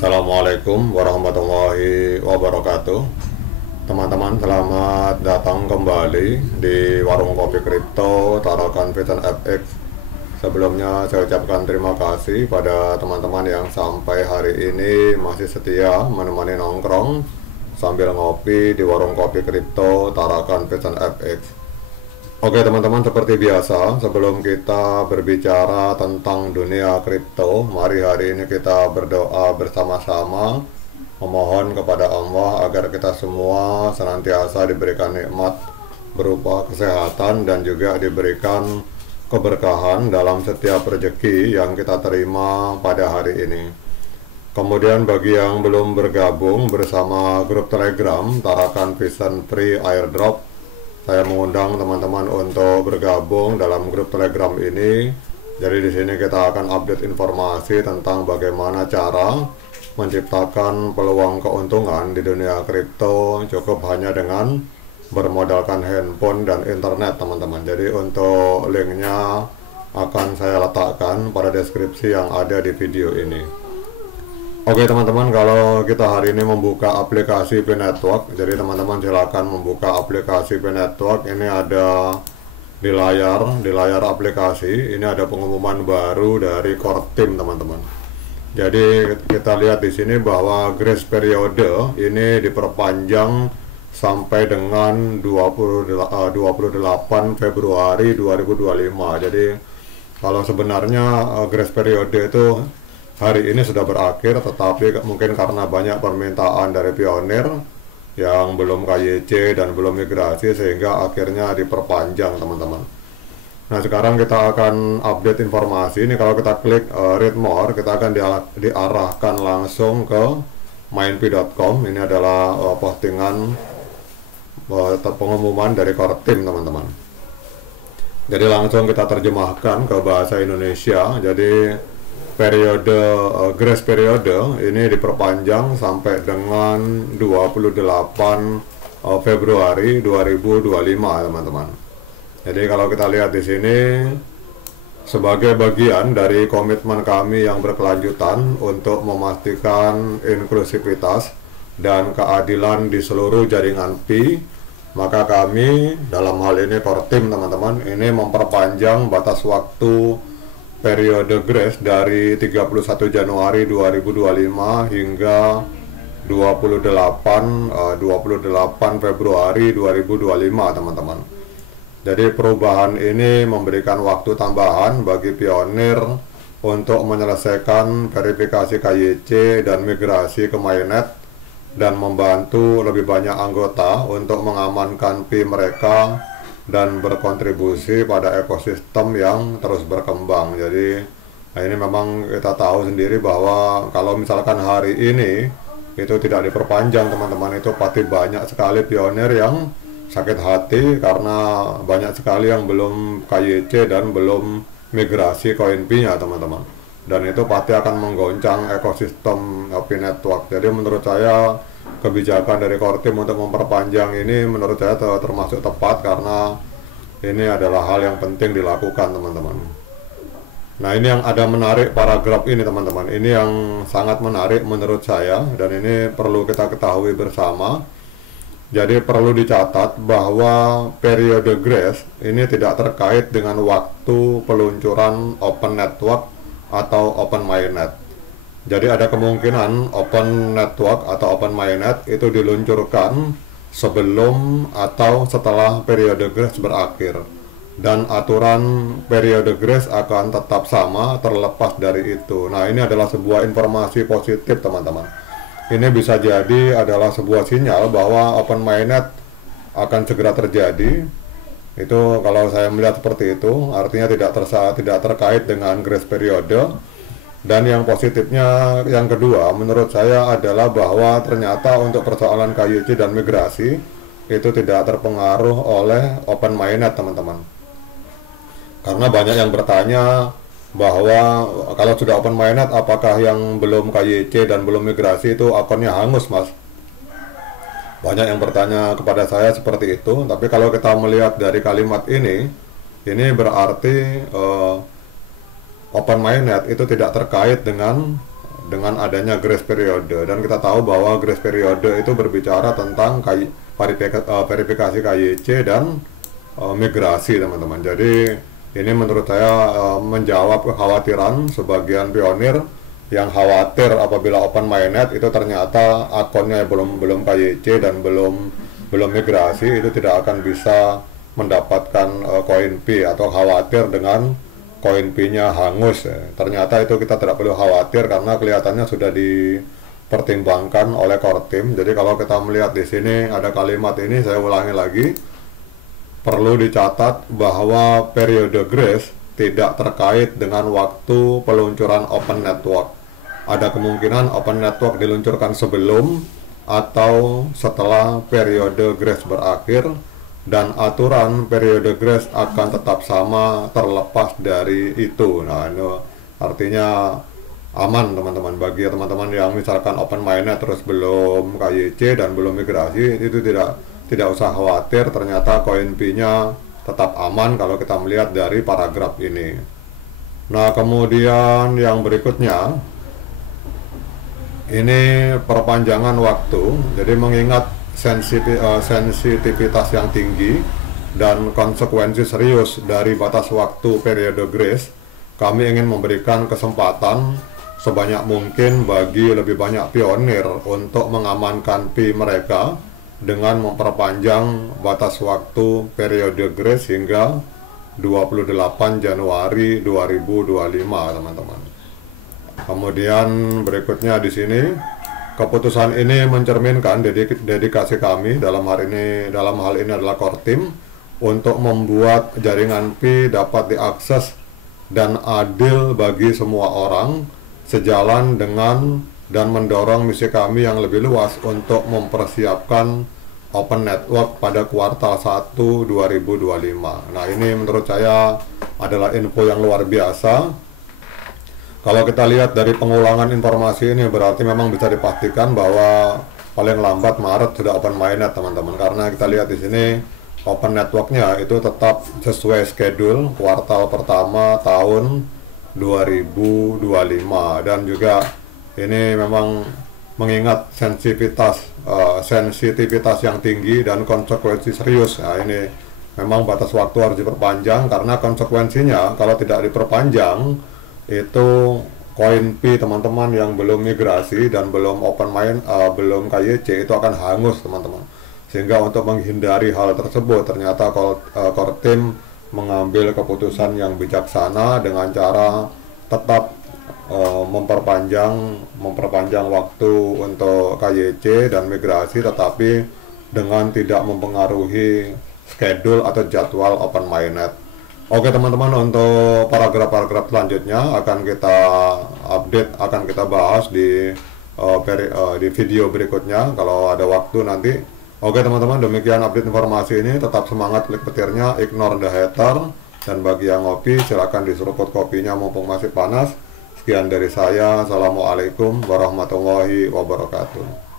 Assalamualaikum warahmatullahi wabarakatuh. Teman-teman, selamat datang kembali di Warung Kopi Kripto Tarakan Vision FX. Sebelumnya saya ucapkan terima kasih pada teman-teman yang sampai hari ini masih setia menemani nongkrong sambil ngopi di Warung Kopi Kripto Tarakan Vision FX. Oke teman-teman, seperti biasa sebelum kita berbicara tentang dunia kripto, mari hari ini kita berdoa bersama-sama memohon kepada Allah agar kita semua senantiasa diberikan nikmat berupa kesehatan dan juga diberikan keberkahan dalam setiap rezeki yang kita terima pada hari ini. Kemudian bagi yang belum bergabung bersama grup Telegram Tarakan Vision Free Airdrop, saya mengundang teman-teman untuk bergabung dalam grup Telegram ini. Jadi di sini kita akan update informasi tentang bagaimana cara menciptakan peluang keuntungan di dunia kripto cukup hanya dengan bermodalkan handphone dan internet, teman-teman. Jadi untuk linknya akan saya letakkan pada deskripsi yang ada di video ini. Oke teman-teman, kalau kita hari ini membuka aplikasi P-Network, jadi teman-teman silakan membuka aplikasi P-Network. Ini ada di layar aplikasi. Ini ada pengumuman baru dari Core Team, teman-teman. Jadi kita lihat di sini bahwa grace periode ini diperpanjang sampai dengan 28 Februari 2025. Jadi kalau sebenarnya grace periode itu hari ini sudah berakhir, tetapi mungkin karena banyak permintaan dari pionir yang belum KYC dan belum migrasi sehingga akhirnya diperpanjang, teman-teman. Nah sekarang kita akan update informasi ini. Kalau kita klik read more, kita akan diarahkan langsung ke mindp.com. Ini adalah postingan pengumuman dari Core Team, teman-teman. Jadi langsung kita terjemahkan ke bahasa Indonesia. Jadi periode grace periode ini diperpanjang sampai dengan 28 Februari 2025, teman-teman. Jadi kalau kita lihat di sini sebagai bagian dari komitmen kami yang berkelanjutan untuk memastikan inklusivitas dan keadilan di seluruh jaringan Pi, maka kami dalam hal ini Core Team, teman-teman, ini memperpanjang batas waktu periode grace dari 31 Januari 2025 hingga 28 Februari 2025, teman-teman. Jadi perubahan ini memberikan waktu tambahan bagi pionir untuk menyelesaikan verifikasi KYC dan migrasi ke mainnet dan membantu lebih banyak anggota untuk mengamankan Pi mereka dan berkontribusi pada ekosistem yang terus berkembang. Jadi ini memang kita tahu sendiri bahwa kalau misalkan hari ini itu tidak diperpanjang, teman-teman, itu pasti banyak sekali pionir yang sakit hati karena banyak sekali yang belum KYC dan belum migrasi koin Pi-nya, teman-teman. Dan itu pasti akan menggoncang ekosistem P-Network. Jadi menurut saya kebijakan dari Core Team untuk memperpanjang ini menurut saya termasuk tepat karena ini adalah hal yang penting dilakukan, teman-teman. Nah ini yang ada menarik paragraf ini, teman-teman. Ini yang sangat menarik menurut saya dan ini perlu kita ketahui bersama. Jadi perlu dicatat bahwa periode grace ini tidak terkait dengan waktu peluncuran open network atau open mainnet. Jadi ada kemungkinan open network atau open mainnet itu diluncurkan sebelum atau setelah periode grace berakhir, dan aturan periode grace akan tetap sama terlepas dari itu. Nah ini adalah sebuah informasi positif, teman-teman. Ini bisa jadi adalah sebuah sinyal bahwa open mainnet akan segera terjadi. Itu kalau saya melihat seperti itu, artinya tidak terkait dengan grace periode. Dan yang positifnya yang kedua menurut saya adalah bahwa ternyata untuk persoalan KYC dan migrasi itu tidak terpengaruh oleh open mainnet, teman-teman. Karena banyak yang bertanya bahwa kalau sudah open mainnet apakah yang belum KYC dan belum migrasi itu akunnya hangus, Mas? Banyak yang bertanya kepada saya seperti itu. Tapi kalau kita melihat dari kalimat ini berarti open mainnet itu tidak terkait dengan dengan adanya grace periode. Dan kita tahu bahwa grace periode itu berbicara tentang verifikasi KYC dan migrasi, teman-teman. Jadi ini menurut saya menjawab kekhawatiran sebagian pionir yang khawatir apabila open mainnet itu ternyata akunnya belum KYC dan belum migrasi, itu tidak akan bisa mendapatkan koin P, atau khawatir dengan koin P-nya hangus. Ternyata itu kita tidak perlu khawatir karena kelihatannya sudah dipertimbangkan oleh core team. Jadi kalau kita melihat di sini ada kalimat ini, saya ulangi lagi, perlu dicatat bahwa periode grace tidak terkait dengan waktu peluncuran open network. Ada kemungkinan open network diluncurkan sebelum atau setelah periode grace berakhir, dan aturan periode grace akan tetap sama terlepas dari itu. Nah, ini artinya aman, teman-teman. Bagi teman-teman yang misalkan open mainnet terus belum KYC dan belum migrasi, itu tidak usah khawatir, ternyata koin P-nya tetap aman kalau kita melihat dari paragraf ini. Nah, kemudian yang berikutnya ini perpanjangan waktu. Jadi mengingat sensitivitas yang tinggi dan konsekuensi serius dari batas waktu periode grace, kami ingin memberikan kesempatan sebanyak mungkin bagi lebih banyak pionir untuk mengamankan P mereka dengan memperpanjang batas waktu periode grace hingga 28 Januari 2025, teman-teman. Kemudian berikutnya di sini, keputusan ini mencerminkan dedikasi kami dalam hal ini adalah core team untuk membuat jaringan P dapat diakses dan adil bagi semua orang, sejalan dengan dan mendorong misi kami yang lebih luas untuk mempersiapkan open network pada kuartal 1 2025. Nah, ini menurut saya adalah info yang luar biasa. Kalau kita lihat dari pengulangan informasi ini, berarti memang bisa dipastikan bahwa paling lambat Maret sudah open mainnet, teman-teman. Karena kita lihat di sini open networknya itu tetap sesuai schedule kuartal pertama tahun 2025, dan juga ini memang mengingat sensitivitas yang tinggi dan konsekuensi serius. Nah, ini memang batas waktu harus diperpanjang, karena konsekuensinya kalau tidak diperpanjang itu koin P, teman-teman, yang belum migrasi dan belum belum KYC itu akan hangus, teman-teman. Sehingga untuk menghindari hal tersebut, ternyata core team mengambil keputusan yang bijaksana dengan cara tetap memperpanjang waktu untuk KYC dan migrasi, tetapi dengan tidak mempengaruhi schedule atau jadwal open mainnet. Oke, teman-teman, untuk paragraf-paragraf selanjutnya akan kita update, akan kita bahas di video berikutnya kalau ada waktu nanti. Oke, teman-teman, demikian update informasi ini. Tetap semangat, klik petirnya, ignore the hater, dan bagi yang ngopi silakan diseruput kopinya mumpung masih panas. Sekian dari saya, assalamualaikum warahmatullahi wabarakatuh.